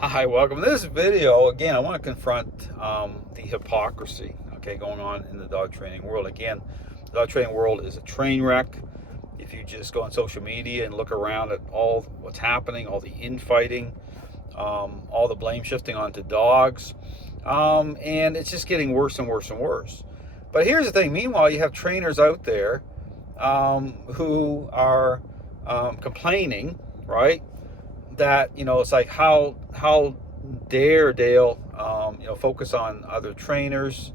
Hi, welcome. In this video, again, I want to confront the hypocrisy, okay, going on in the dog training world. Again, the dog training world is a train wreck. If you just go on social media and look around at all what's happening, all the infighting, all the blame shifting onto dogs, and it's just getting worse and worse and worse. But here's the thing. Meanwhile, you have trainers out there who are complaining, right? That it's like how dare Dale focus on other trainers,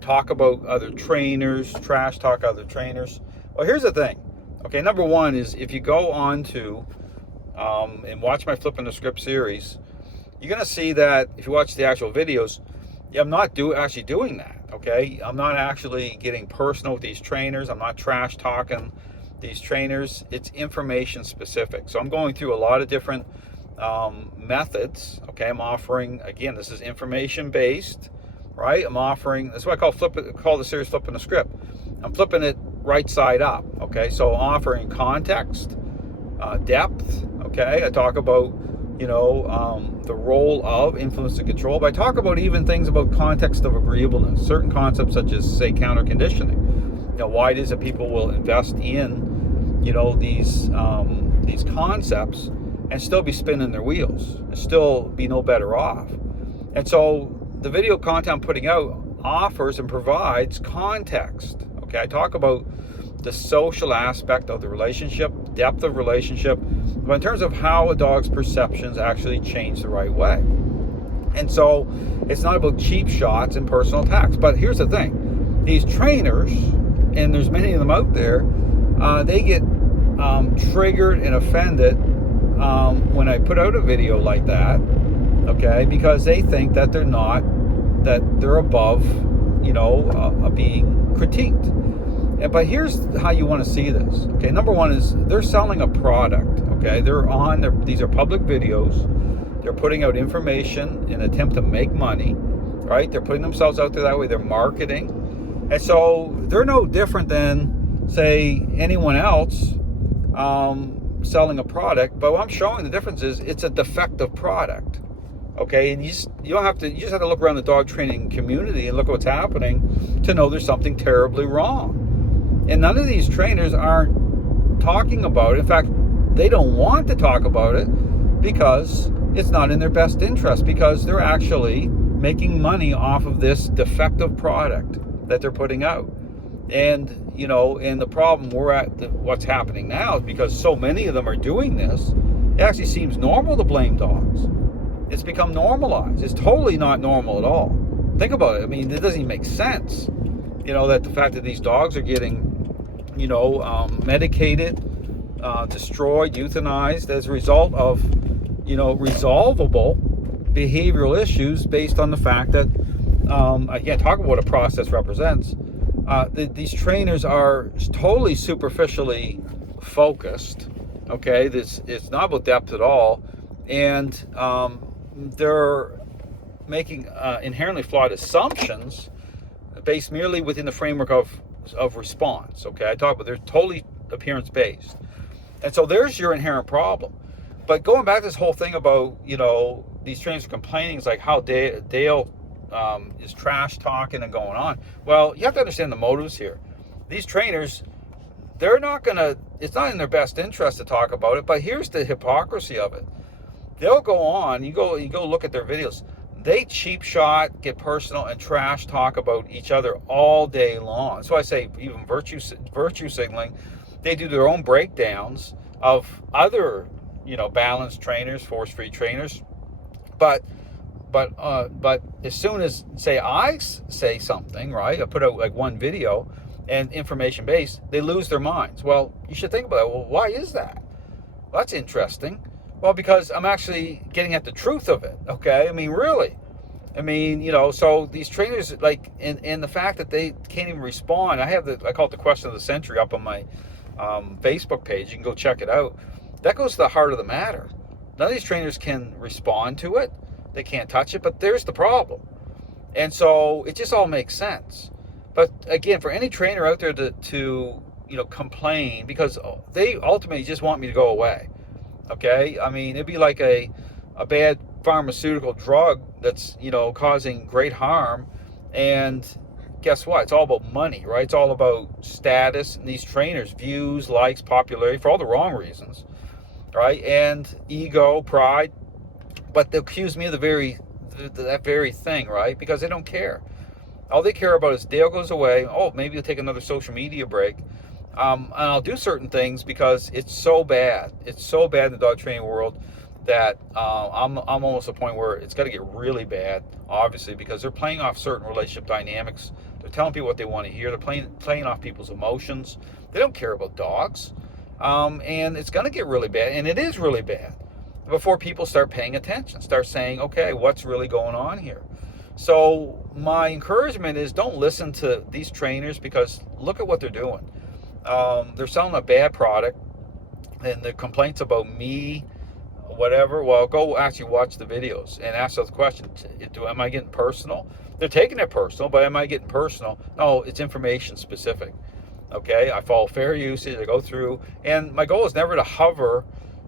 talk about other trainers, trash talk other trainers. Well, here's the thing. Okay, number one is if you go on to and watch my Flipping the Script series, you're gonna see that if you watch the actual videos, I'm not actually doing that. Okay, I'm not actually getting personal with these trainers. I'm not trash talking these trainers. It's information specific. So I'm going through a lot of different methods. Okay, I'm offering, again, this is information based, right? I'm offering, that's what I call the series Flipping the Script. I'm flipping it right side up. Okay, so I'm offering context, depth. Okay, I talk about the role of influence and control, but I talk about even things about context of agreeableness, certain concepts such as, say, counter conditioning. Why it is that people will invest in these concepts and still be spinning their wheels and still be no better off. And so the video content I'm putting out offers and provides context. Okay, I talk about the social aspect of the relationship, depth of relationship, but in terms of how a dog's perceptions actually change the right way. And so it's not about cheap shots and personal attacks. But here's the thing. These trainers, and there's many of them out there, they get triggered and offended when I put out a video like that, okay, because they think that they're above, being critiqued. But here's how you want to see this. Okay, number one is they're selling a product. Okay, these are public videos. They're putting out information in an attempt to make money, right? They're putting themselves out there that way. They're marketing. And so they're no different than, say, anyone else selling a product. But what I'm showing the difference is it's a defective product. Okay, and you just have to look around the dog training community and look at what's happening to know there's something terribly wrong. And none of these trainers aren't talking about it. In fact, they don't want to talk about it because it's not in their best interest, because they're actually making money off of this defective product that they're putting out. And and the problem what's happening now is because so many of them are doing this, it actually seems normal to blame dogs. It's become normalized. It's totally not normal at all. Think about it. I mean, it doesn't even make sense, that the fact that these dogs are getting medicated, destroyed, euthanized as a result of, resolvable behavioral issues based on the fact that, again, talk about what a process represents. These trainers are totally superficially focused. Okay, it's not about depth at all, and they're making inherently flawed assumptions based merely within the framework of response. Okay, I talk about they're totally appearance based, and so there's your inherent problem. But going back to this whole thing about these trainers complaining, it's like how Dale is trash talking and going on. Well, you have to understand the motives here. These trainers, it's not in their best interest to talk about it. But here's the hypocrisy of it. They'll go on. You go look at their videos. They cheap shot, get personal, and trash talk about each other all day long. So I say even virtue signaling. They do their own breakdowns of other, balanced trainers, force-free trainers. But as soon as, say, I say something, right, I put out like one video and information based, they lose their minds. Well, you should think about it. Well, why is that? Well, that's interesting. Well, because I'm actually getting at the truth of it, okay? I mean, really. I mean, so these trainers, like, in the fact that they can't even respond. I call it the question of the century up on my Facebook page. You can go check it out. That goes to the heart of the matter. None of these trainers can respond to it. They can't touch it, but there's the problem. And so it just all makes sense. But again, for any trainer out there to complain, because they ultimately just want me to go away. Okay, I mean, it'd be like a bad pharmaceutical drug that's, causing great harm. And guess what? It's all about money, right? It's all about status, and these trainers, views, likes, popularity, for all the wrong reasons, right? And ego, pride. But they accuse me of that very thing, right? Because they don't care. All they care about is Dale goes away. Oh, maybe you'll take another social media break. And I'll do certain things because it's so bad. It's so bad in the dog training world that I'm almost at a point where it's got to get really bad, obviously, because they're playing off certain relationship dynamics. They're telling people what they want to hear. They're playing off people's emotions. They don't care about dogs. And it's going to get really bad, and it is really bad, before people start paying attention, start saying, okay, what's really going on here? So my encouragement is, don't listen to these trainers, because look at what they're doing. They're selling a bad product, and the complaints about me, whatever. Well, go actually watch the videos and ask those questions. Am I getting personal? They're taking it personal, but am I getting personal? No, it's information specific. Okay, I follow fair usage. I go through, and my goal is never to hover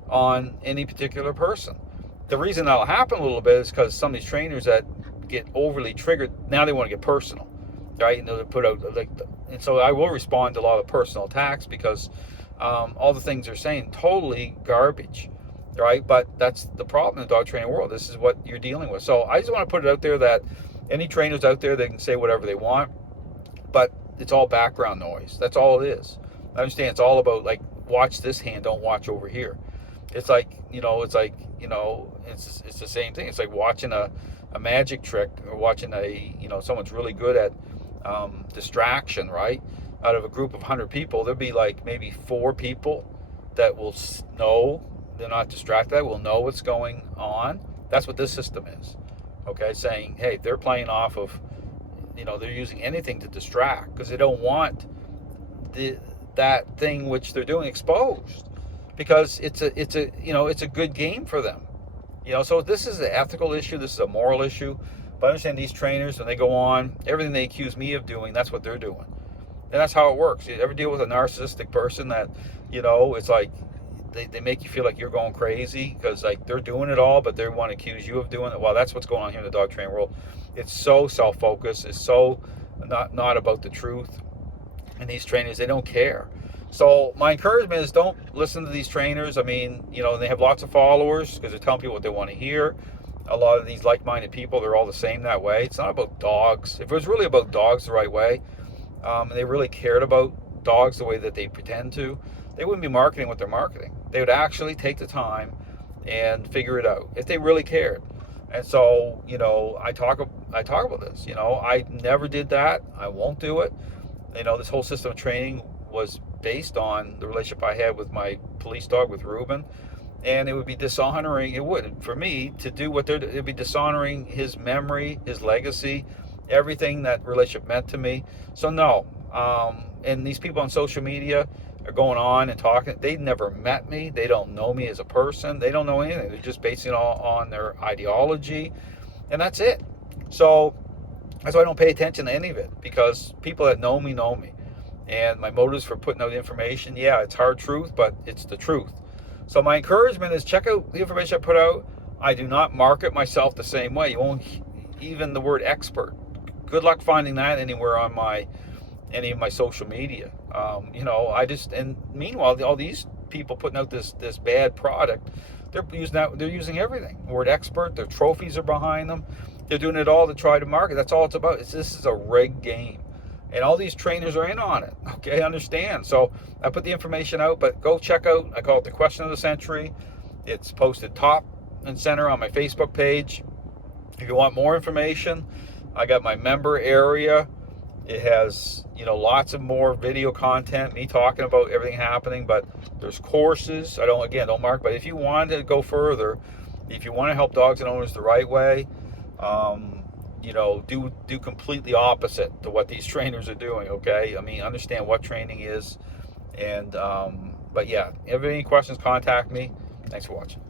on any particular person. The reason that'll happen a little bit is because some of these trainers that get overly triggered, now they want to get personal, right? And they'll put out and so I will respond to a lot of personal attacks, because all the things they're saying, totally garbage, right? But that's the problem in the dog training world. This is what you're dealing with. So I just want to put it out there that any trainers out there, they can say whatever they want, but it's all background noise. That's all it is. I understand it's all about, like, watch this hand, don't watch over here. It's like, it's the same thing. It's like watching a magic trick, or watching someone's really good at distraction, right? Out of a group of 100 people, there'll be like maybe 4 people that will know they're not distracted, will know what's going on. That's what this system is. Okay, saying, hey, they're playing off of, they're using anything to distract, because they don't want that thing which they're doing exposed, because it's a good game for them. So this is an ethical issue, this is a moral issue. But I understand these trainers, when they go on, everything they accuse me of doing, that's what they're doing. And that's how it works. You ever deal with a narcissistic person that, it's like they make you feel like you're going crazy, because like they're doing it all, but they want to accuse you of doing it. Well, that's what's going on here in the dog training world. It's so self-focused. It's so not about the truth. And these trainers, they don't care. So my encouragement is, don't listen to these trainers. I mean, they have lots of followers because they're telling people what they want to hear. A lot of these like-minded people, they're all the same that way. It's not about dogs. If it was really about dogs the right way, and they really cared about dogs the way that they pretend to, they wouldn't be marketing what they're marketing. They would actually take the time and figure it out if they really cared. And so, I talk about this. I never did that. I won't do it. This whole system of training was based on the relationship I had with my police dog, with Ruben. And it would be dishonoring, for me to do what it would be dishonoring his memory, his legacy, everything that relationship meant to me. So no, and these people on social media are going on and talking. They never met me. They don't know me as a person. They don't know anything. They're just basing it all on their ideology, and that's it. So that's why I don't pay attention to any of it, because people that know me know me. And my motives for putting out information, yeah, it's hard truth, but it's the truth. So my encouragement is, check out the information I put out. I do not market myself the same way. You won't, even the word expert. Good luck finding that anywhere on any of my social media. And meanwhile, all these people putting out this bad product, they're using everything. The word expert, their trophies are behind them. They're doing it all to try to market. That's all it's about. This is a rigged game. And all these trainers are in on it. Okay, understand. So I put the information out, but go check out, I call it the question of the century. It's posted top and center on my Facebook page. If you want more information, I got my member area. It has, lots of more video content, me talking about everything happening, but there's courses. Don't mark, but if you want to go further, if you want to help dogs and owners the right way, do completely opposite to what these trainers are doing. Okay, I mean, understand what training is. And but yeah, if you have any questions, contact me. Thanks for watching.